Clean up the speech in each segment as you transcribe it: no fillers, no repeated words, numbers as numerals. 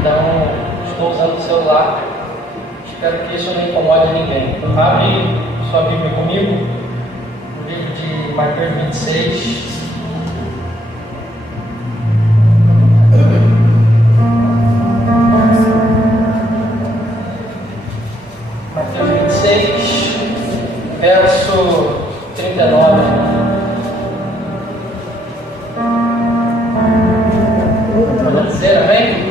Então, estou usando o celular. Espero que isso não incomode ninguém. Abre sua Bíblia comigo, no livro de Mateus 26. Mateus 26, verso 39. Pode dizer amém?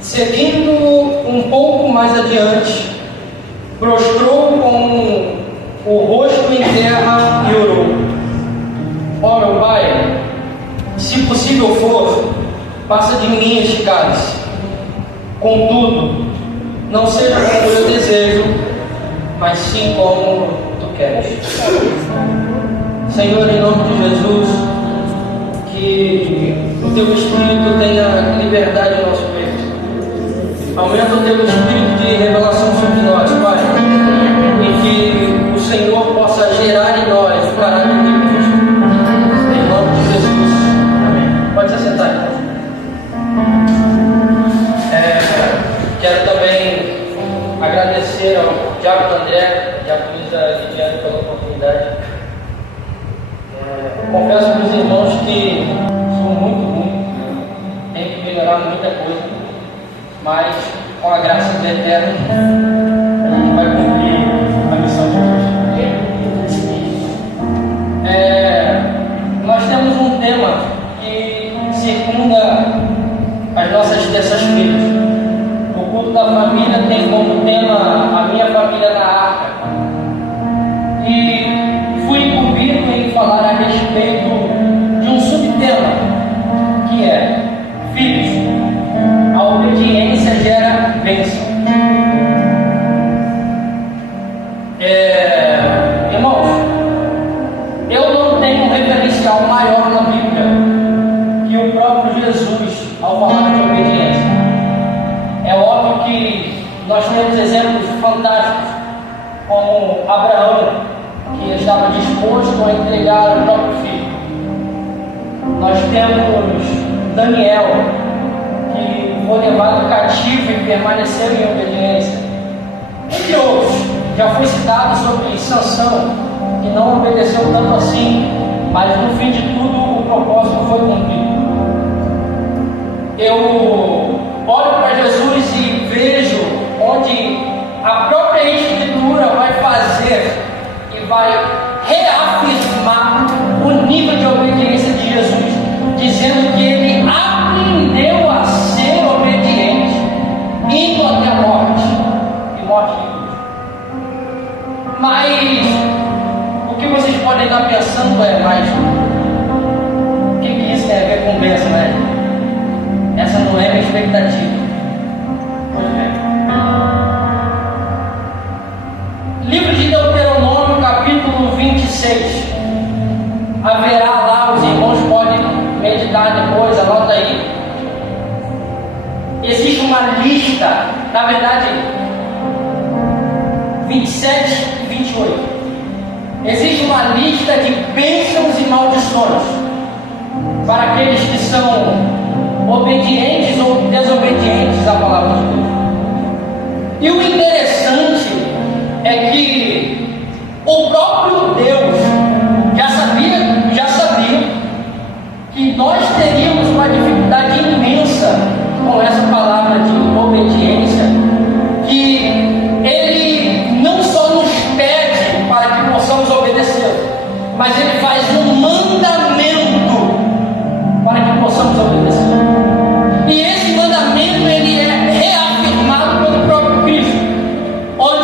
Seguindo um pouco mais adiante, prostrou com o rosto em terra e orou: ó meu Pai, se possível for, passa de mim este cálice. Contudo, não seja como eu desejo, mas sim como tu queres. Senhor, em nome de Jesus, que o teu Espírito tenha liberdade no nosso peito. Aumenta o teu Espírito de revelação sobre nós, Pai, e que o Senhor possa gerar em nós o caráter de Cristo. Em nome de Jesus. Amém. Pode se assentar, então. Quero também agradecer ao Diácono André e à Luísa Lidiane pela oportunidade. Confesso para os irmãos que sou muito ruim, tenho que melhorar muita coisa, mas com a graça do Eterno a gente vai cumprir a missão de hoje. Nós temos um tema que circunda as nossas terças-feiras. O culto da família tem como tema a minha família na arca. E fui incumbido em falar a respeito de um subtema, que é: filhos, a obediência gera bênção. Irmãos, eu não tenho um referencial maior na Bíblia que o próprio Jesus ao falar de obediência. É óbvio que nós temos exemplos fantásticos, como Abraão, que estava disposto a entregar o próprio filho. Nós temos Daniel, que foi levado cativo e permaneceu em obediência. Entre outros, já foi citado sobre Sansão, que não obedeceu tanto assim, mas no fim de tudo o propósito foi cumprido. Eu olho para Jesus e vejo onde a própria Escritura vai fazer e vai reafirmar o nível de obediência de Jesus, dizendo que ele aprendeu a ser obediente, indo até a morte e morte de cruz. Mas o que vocês podem estar pensando é: mas o que isso tem a ver com bênção, né? Essa não é a minha expectativa. Pois bem. Livro de Deuteronômio, capítulo 26. Haverá lá, os irmãos podem meditar depois, anota aí. Existe uma lista, na verdade, 27 e 28. Existe uma lista de bênçãos e maldições para aqueles que são obedientes ou desobedientes à palavra de Deus. E o interessante é que o próprio Deus já sabia que nós teríamos uma dificuldade imensa com essa palavra de obediência, que ele não só nos pede para que possamos obedecer, mas ele faz um mandamento para que possamos obedecer. E esse mandamento ele é reafirmado pelo próprio Cristo, onde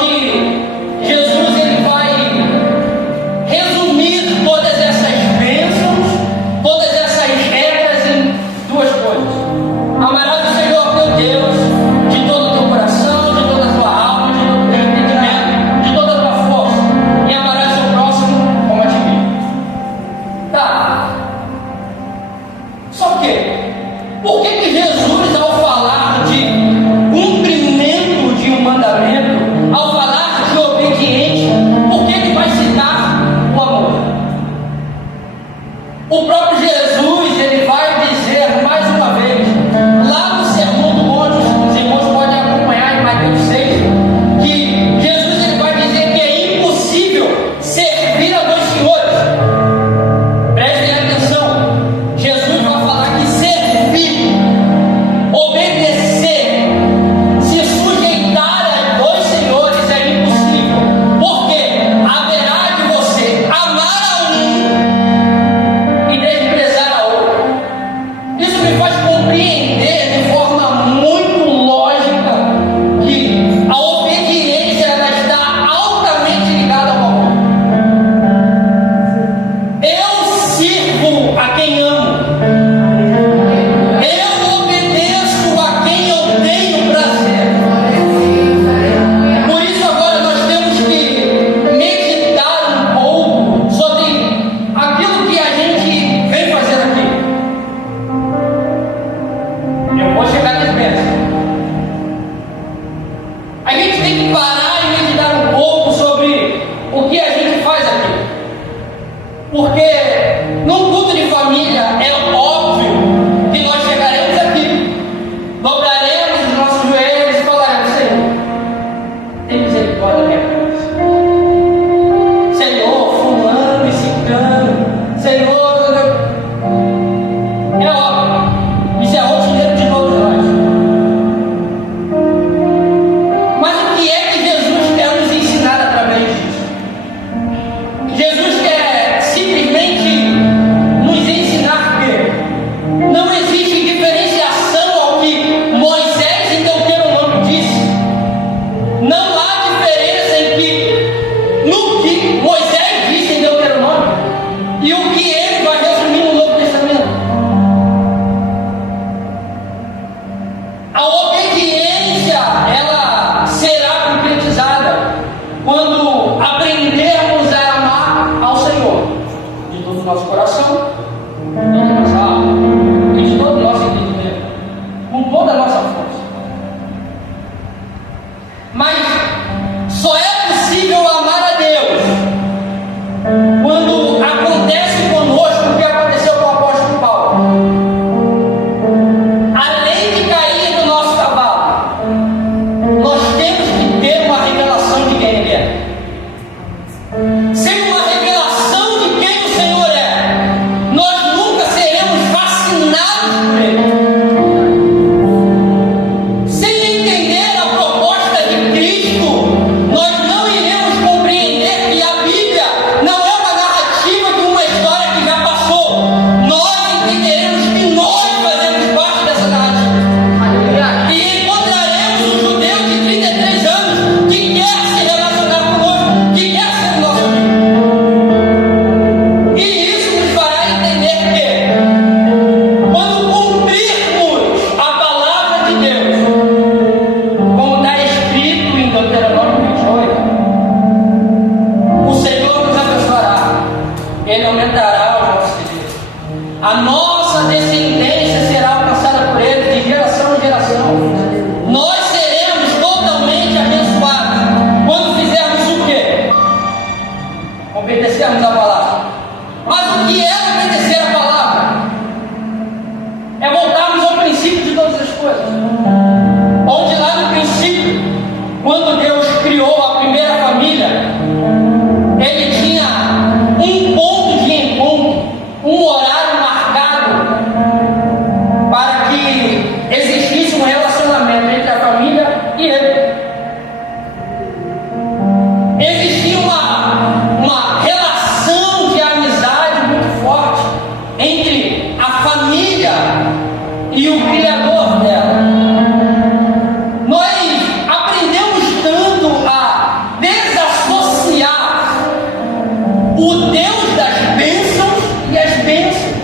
misericórdia da minha casa. Senhor, fulano e ciclano, Senhor, é óbvio, isso é rotineiro de todos nós. Mas o que é que Jesus quer nos ensinar através disso? Jesus quer simplesmente nos ensinar que não existe diferenciação ao que Moisés em Deuteronômio disse. Não há diferença no que Moisés disse em Deuteronômio e o que ele vai resumir no Novo Testamento. A obediência, ela será concretizada quando aprendermos a amar ao Senhor de todo o nosso coração, de toda a nossa alma e de todo o nosso entendimento, com toda a nossa força. Mas só é possível amar a Deus quando acontece conosco o que aconteceu com o apóstolo Paulo. Além de cair do nosso cavalo, nós temos que ter uma revelação de quem Ele é. Sem uma revelação de quem o Senhor é, nós nunca seremos fascinados por Ele. Sem entender a proposta de Cristo, nós não iremos compreender que a Bíblia não é uma narrativa de uma história que já passou. Nós entenderemos que nós fazemos parte dessa narrativa. E encontraremos um judeu de 33 anos que quer se relacionar conosco, que quer ser nosso amigo. E isso nos fará entender que, quando cumprirmos a palavra de Deus, como está escrito em Deuteronômio 28, o Senhor nos abençoará, Ele aumentará os nossos dias. A nossa descendência será alcançada por Ele de geração em geração. Nós seremos totalmente abençoados quando fizermos o quê? Obedecermos a palavra. Mas o que é obedecer a palavra? É voltarmos ao princípio de todas as coisas. Onde lá no princípio, quando Deus criou a primeira família, Ele tinha um ponto de encontro, um horário marcado para que existisse um relacionamento entre a família e Ele. Existia uma relação de amizade muito forte entre a família e o Criador dela. Nós aprendemos tanto a desassociar o Deus das bênçãos e as bênçãos.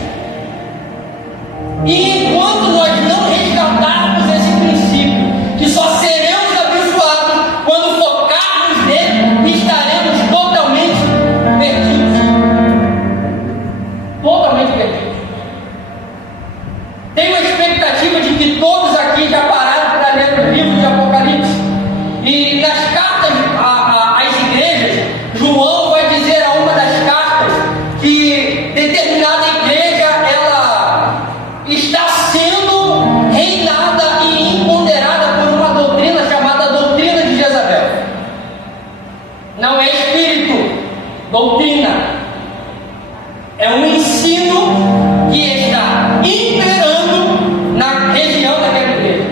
E enquanto nós não resgatarmos esse princípio, que só seremos abençoados quando focarmos nele, estaremos totalmente perdidos. Totalmente perdidos. Tenho a expectativa de que todos aqui já pararam para ler o livro de Apocalipse. E nas cartas às igrejas, João vai dizer a uma das cartas que determinada igreja ela está sendo reinada e empoderada por uma doutrina chamada doutrina de Jezabel. Não é espírito, doutrina. É um ensino que está imperando na região daquela igreja.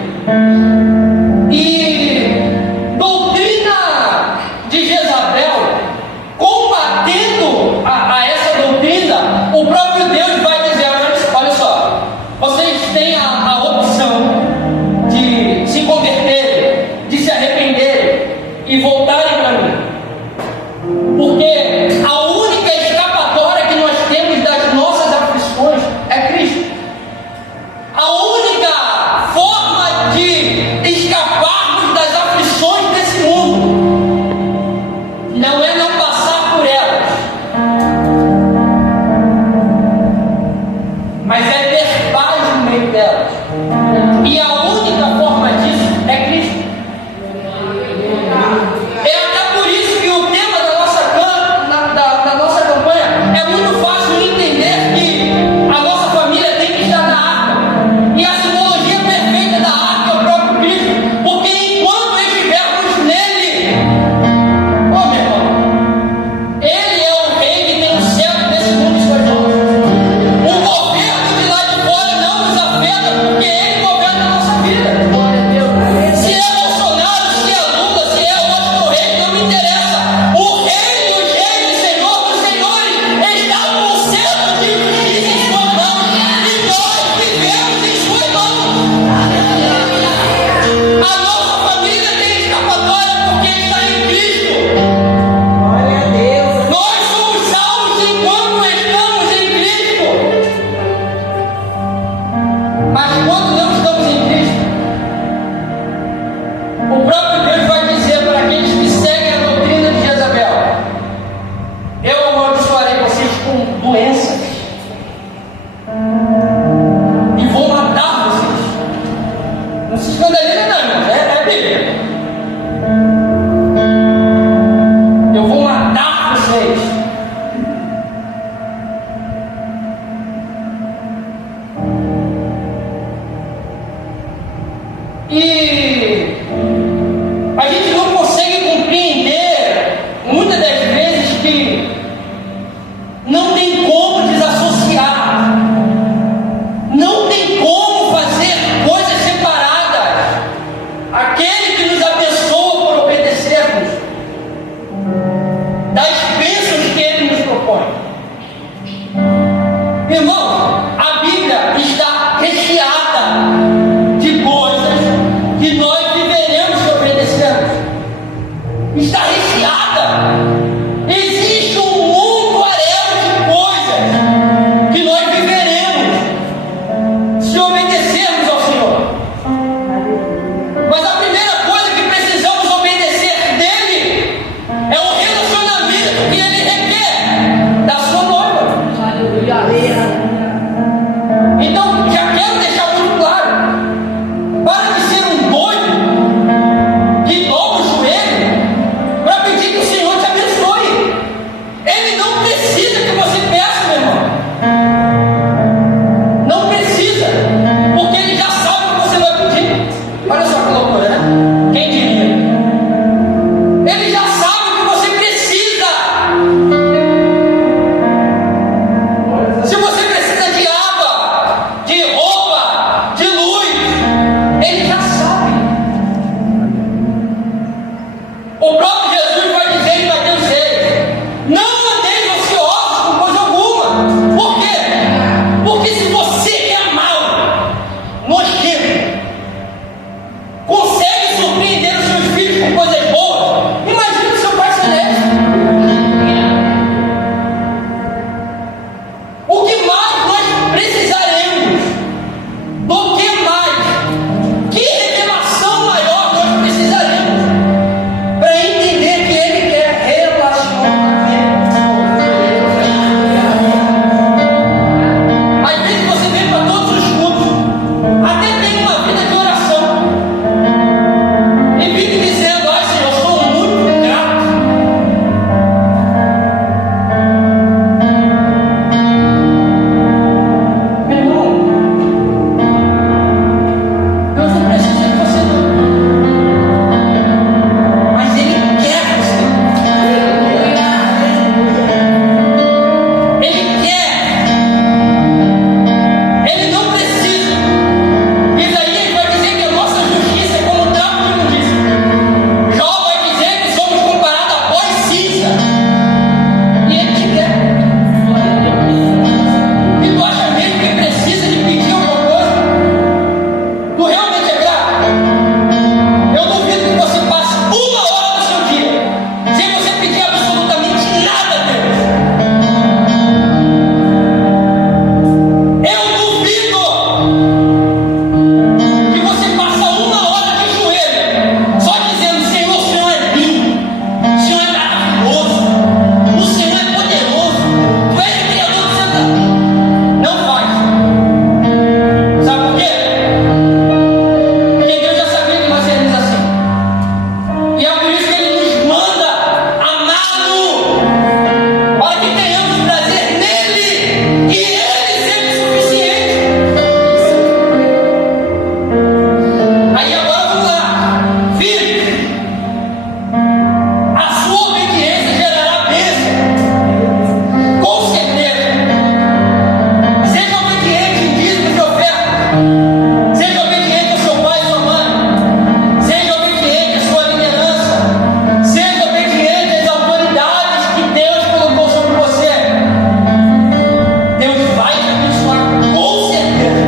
E doutrina de Jezabel, combatendo a essa doutrina, o próprio Deus vai dizer: olha só, vocês têm a opção de se converterem, de se arrependerem e voltarem para mim. Porque a única escapatória que nós temos das nossas aflições é Cristo. A única forma de escaparmos das aflições desse mundo não é não passar por elas, mas é ter paz no meio delas. E a única forma disso é Cristo. É até por isso que o tema da nossa está recheada. Existe um mundaréu de coisas que nós viveremos se obedecermos ao Senhor. Mas a primeira coisa que precisamos obedecer dele é o relacionamento que ele requer da sua noiva. Aleluia. Então, já quero deixar muito claro: para de ser um doido que dobra o joelho para pedir que o Senhor te abençoe. Ele não precisa que você peça, meu irmão. Não precisa, porque ele já sabe o que você vai pedir. Olha só que loucura, né? Quem diria? Ele já sabe o que você precisa. Se você precisa de água, de roupa, de luz, ele já sabe. O próprio Jesus vai dizer em Mateus 6: não andeis ociosos com coisa alguma. Por quê? Porque se você que é mau, nojento, consegue surpreender os seus filhos com coisas boas, imagine o seu Pai Celeste. O que mais nós precisaremos? Do que mais? Que revelação maior nós precisaremos para entender que Ele quer relacionamento? Às vezes você vem para todos os cultos, até tem uma vida de oração, e vive dizendo: ai Senhor, eu sou muito grato. Meu irmão, Deus não precisa de você não, mas Ele quer você. Ele quer. Ele não precisa. Isaías vai dizer que a nossa justiça é como trapo de imundícia. Jó vai dizer que somos comparados a pó e cinza. E Ele te quer. E tu acha mesmo que precisa de pedir alguma coisa? Tu realmente é grato? Eu duvido que você passe uma hora do seu dia sem você pedir absolutamente nada a Deus. Eu duvido que você passa uma hora de joelho só dizendo: Senhor, o Senhor é lindo, o Senhor é maravilhoso, o Senhor é poderoso, Tu és o Criador do céu. Não faz. Sabe por quê? Porque Deus já sabia que nós seríamos assim. E é por isso que Ele nos manda amá-lo, para que tenhamos prazer nele e Ele seja suficiente. Aí agora vamos lá, filhos, a sua obediência gerará bênção, com certeza. Seja obediente em dízimo de oferta, seja obediente ao seu pai e sua mãe, seja obediente à sua liderança, seja obediente às autoridades que Deus colocou sobre você. Deus vai te abençoar, com certeza.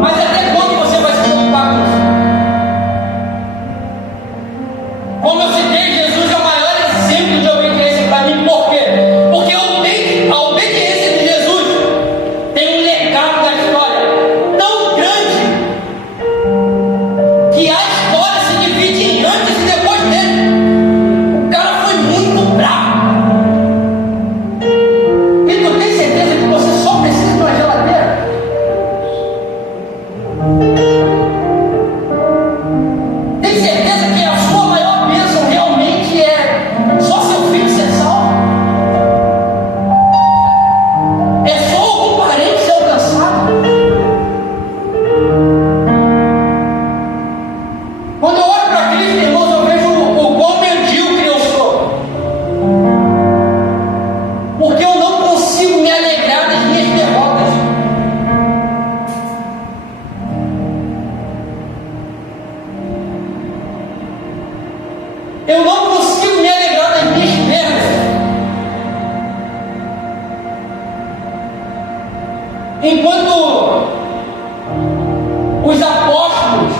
Mas até quando você vai se preocupar com isso? Como eu citei, Jesus é o maior exemplo de obediência para mim. Por quê? Porque a obediência de Jesus tem um legado na história tão grande que a história se divide em antes e depois dele. O cara foi muito bravo. E tu tem certeza que você só precisa de uma geladeira? Tem certeza que a sua maior bênção realmente é só seu filho ser salvo? É só algum parente ser alcançado? Quando eu olho para Cristo, irmãos, eu vejo o quão medíocre eu sou. Porque eu não consigo me alegrar das minhas derrotas. Eu não consigo me alegrar das minhas perdas. Enquanto os apóstolos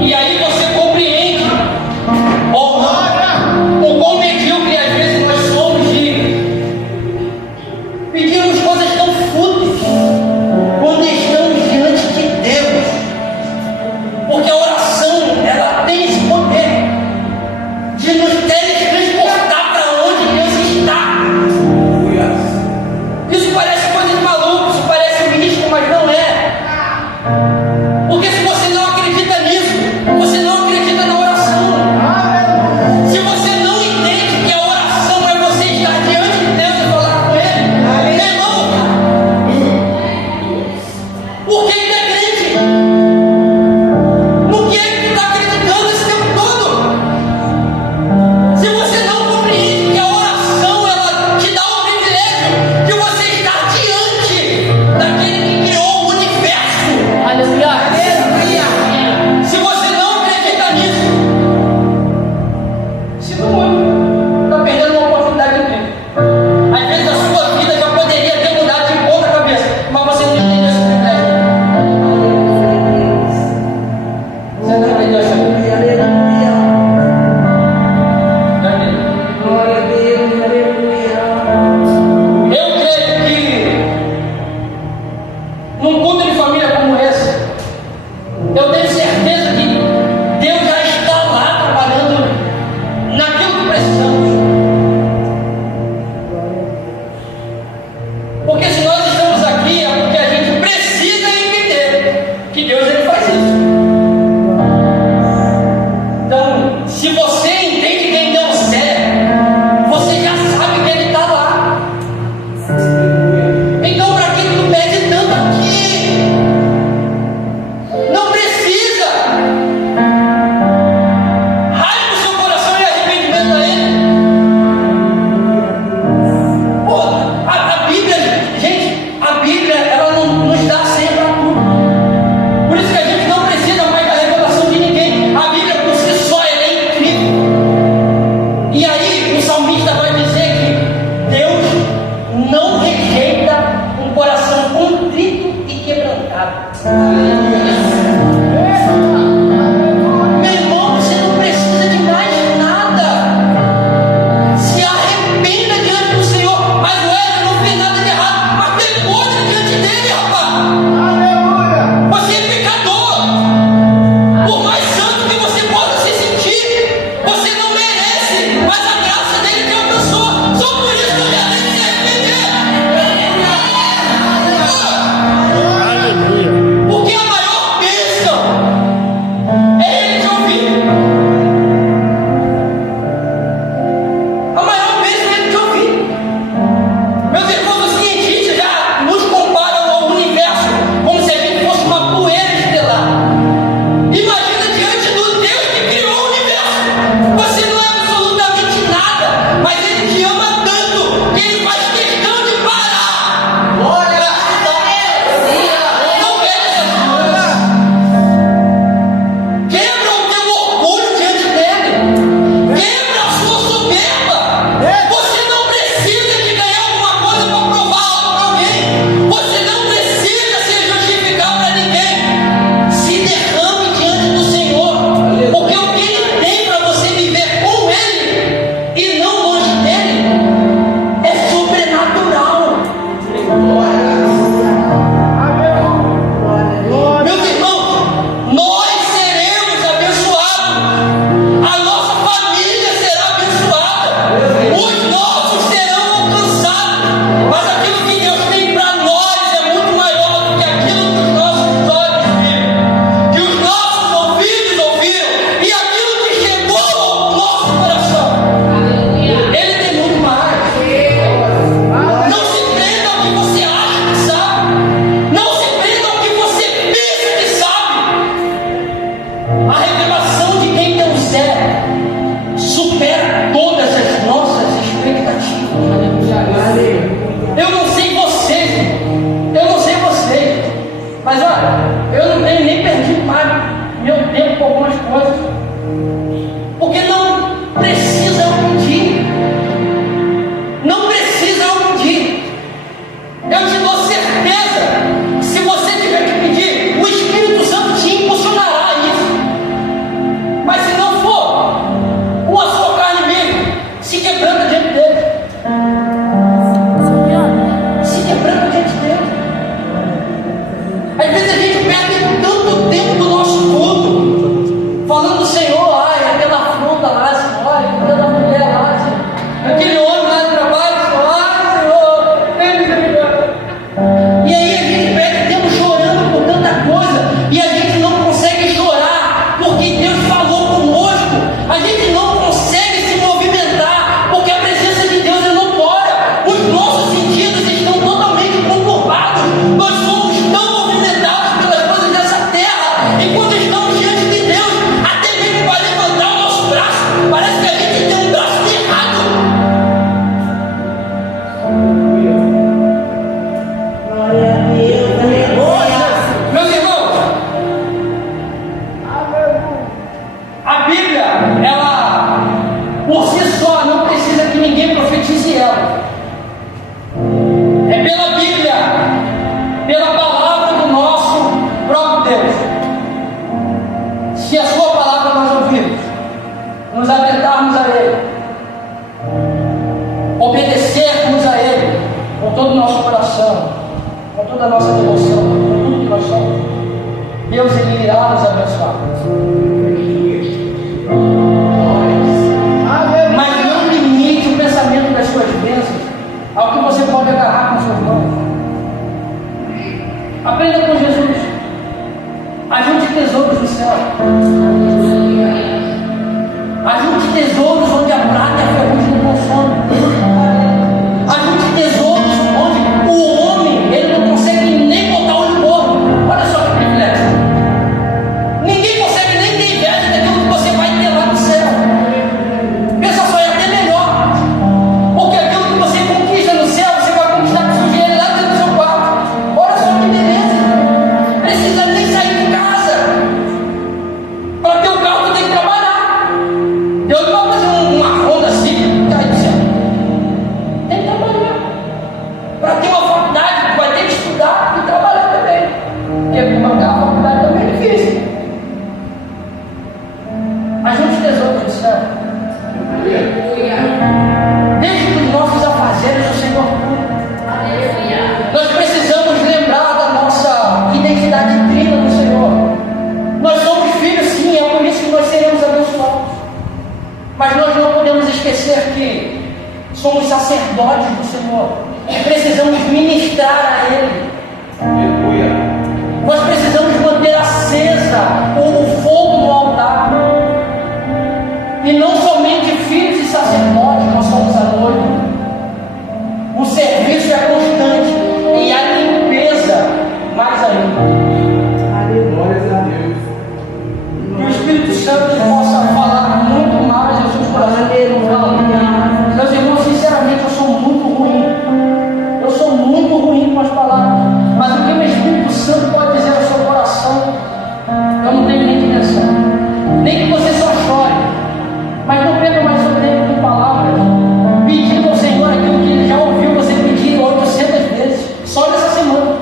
E aí você compreende ou não o quão medíocre às vezes nós somos de pedirmos coisas tão fúteis quando estamos diante de Deus. Porque a oração, ela tem esse poder de nos teletransportar para onde Deus está. Isso parece coisa de maluco, isso parece místico, mas não é. Porque se você não acredita nisso, você não acredita na oração. Se você não entende que a oração é você estar diante de Deus e falar com Ele, meu irmão, por que é crente? No que é que está acreditando esse tempo todo? Se você não compreende que a oração, ela te dá o privilégio de você estar diante daquele que criou o universo. Aleluia. Se você não acredita nisso, se não está perdendo uma oportunidade de Deus. Às vezes a sua vida já poderia ter mudado de ponta cabeça, mas você não entendeu esse privilégio. Você não entendeu essa vida. Eu creio que num culto de família como esse, eu tenho certeza que Deus já está lá trabalhando naquilo que precisamos. Porque se nós estamos aqui é porque a gente precisa entender que Deus ele faz isso. Então, se você entende quem Deus é, você já sabe que Ele está lá. Então, para que tu pede tanto aqui? Não precisa. Raiva no seu coração e arrependimento a Ele. Pô, a Bíblia, gente, a Bíblia, ela não nos dá senha para tudo. Por isso que a gente não precisa mais da revelação de ninguém. A Bíblia por si só, ela é incrível. E aí, o salmista vai dizer que Deus não rejeita um coração contrito e quebrantado. Meu irmão, você não precisa de mais nada. Se arrependa diante do Senhor. Mas o Hélio não fez nada de errado. Mas tem podre diante dele, rapaz. Você é pecador. Por mais santo que você possa se sentir, você não merece. Mas a graça dele te alcançou. Só por isso que eu já tenho que se arrepender. Porque a maior bênção é Ele te ouvir. A maior bênção é Ele te ouvir. Meus irmãos, os cientistas já nos comparam ao universo como se a gente fosse uma poeira estelar. Imagina diante do Deus que criou o universo. Você não é absolutamente nada, mas Ele te ama tanto que Ele faz questão de parar. Glória a Deus. Não quer essas coisas. Quebra o teu orgulho diante dele. Quebra a sua soberba. Você não precisa de ganhar alguma coisa para provar algo para alguém. Você não precisa se justificar para ninguém. Se derrame diante do Senhor. Porque o que Ele tem para você viver com Ele e não longe dele é sobrenatural. Meus irmãos, nós seremos abençoados. A nossa família será abençoada. Os nossos serão alcançados. Mas aquilo que Deus tem para nós é muito maior do que aquilo que os nossos olhos viram, que os nossos ouvidos ouviram e aquilo que chegou ao nosso coração. Ele tem muito mais. Não se prenda ao que você acha que sabe. Não se prenda ao que você pensa que sabe. A revelação de quem Deus é supera todas as nossas expectativas. Eu não sei vocês, mas olha, eu não tenho nem perdido mais meu tempo com algumas coisas, porque não precisa pedir. Não precisa pedir. Eu te dou certeza, se você tiver que pedir, o Espírito Santo te impulsionará a isso. chegamos diante de Deus, até mesmo para levantar o nosso braço, parece que a gente tem um braço errado. Meus irmãos, a Bíblia, ela por si só não precisa que ninguém profetize ela. É pela Bíblia, pela palavra do nosso próprio Deus. Se a sua palavra nós ouvirmos, nos atentarmos a Ele, obedecermos a Ele com todo o nosso coração, com toda a nossa devoção, com tudo que nós somos, Deus Ele irá nos abençoar. Mas não limite o pensamento das suas bênçãos ao que você pode agarrar com suas mãos. Aprenda com Jesus. Ajunte tesouros no céu. Ajunte tesouros onde a prata e a ferrugem não consomem. Ajunte tesouros onde o homem ele não consegue nem botar olho gordo. Olha só que privilégio. Ninguém consegue nem ter inveja daquilo que você vai ter lá no céu. Pensa só, é até melhor. Porque aquilo que você conquista no céu, você vai conquistar com o sujeito lá dentro do seu quarto. Olha só que beleza. Precisa nem sair de casa. Para ter o carro, tu tem que trabalhar. Eu não vou fazer uma ronda assim, cai do céu. Tem que trabalhar. Para ter uma faculdade, vai ter que estudar e trabalhar também. Porque bancar a faculdade também é difícil. Ajunte tesouros do céu. Desde os nossos afazeres, o Senhor cuida. Nós precisamos lembrar da nossa identidade trina do Senhor. Nós somos filhos, sim, é por isso que nós seremos abençoados. Mas nós não podemos esquecer que somos sacerdotes do Senhor. Precisamos ministrar a Ele. Nós precisamos manter acesa o fogo no altar. E não somente filhos e sacerdotes, nós somos a noiva. O serviço é constante e a limpeza mais ainda. Glórias a Deus. Que o Espírito Santo possa falar muito mais aos seus corações. Meus irmãos, sinceramente, eu sou muito ruim. Eu sou muito ruim com as palavras. Mas o que o Espírito Santo pode dizer ao seu coração, eu não tenho nem dimensão. Nem que você só chore. Mas não perca mais seu tempo com palavras, pedindo ao Senhor aquilo que Ele já ouviu você pedir 800 vezes, só nessa semana.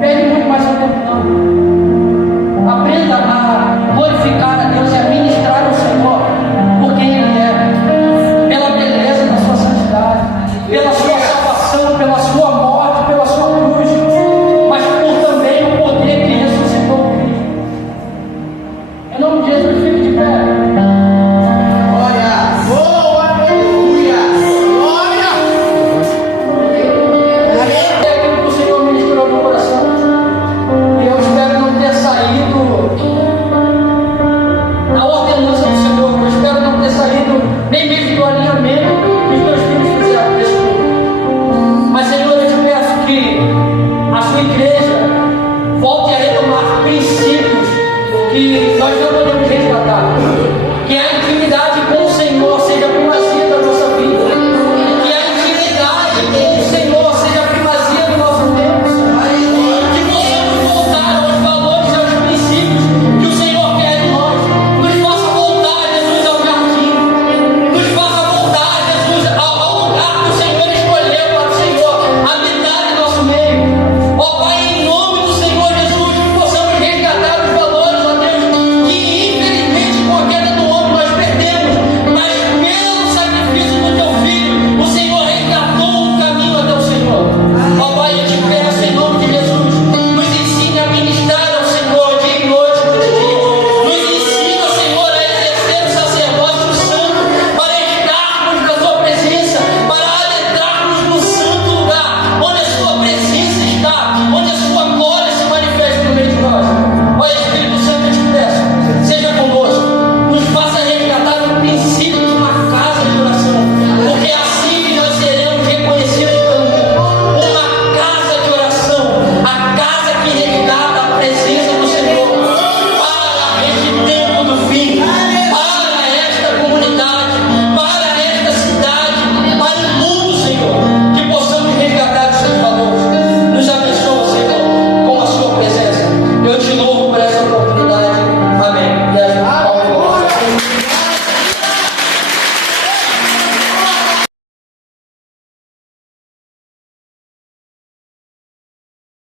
Perde muito mais seu tempo não. Aprenda a glorificar a Deus e a ministrar ao Senhor por quem Ele é, pela beleza da sua santidade, pela sua salvação, pela sua morte, pela sua cruz, mas por também o poder que ressuscitou Cristo. Em nome de Jesus, fique de pé. Glória! Oh, aleluia! Glória! É aquilo que o Senhor ministrou no coração. E eu espero não ter saído na ordenança do Senhor. Eu espero não ter saído nem mesmo do alinhamento que os teus filhos fizeram desse mundo. Mas, Senhor, eu te peço que a sua igreja volte a retomar princípios que nós não podemos resgatar.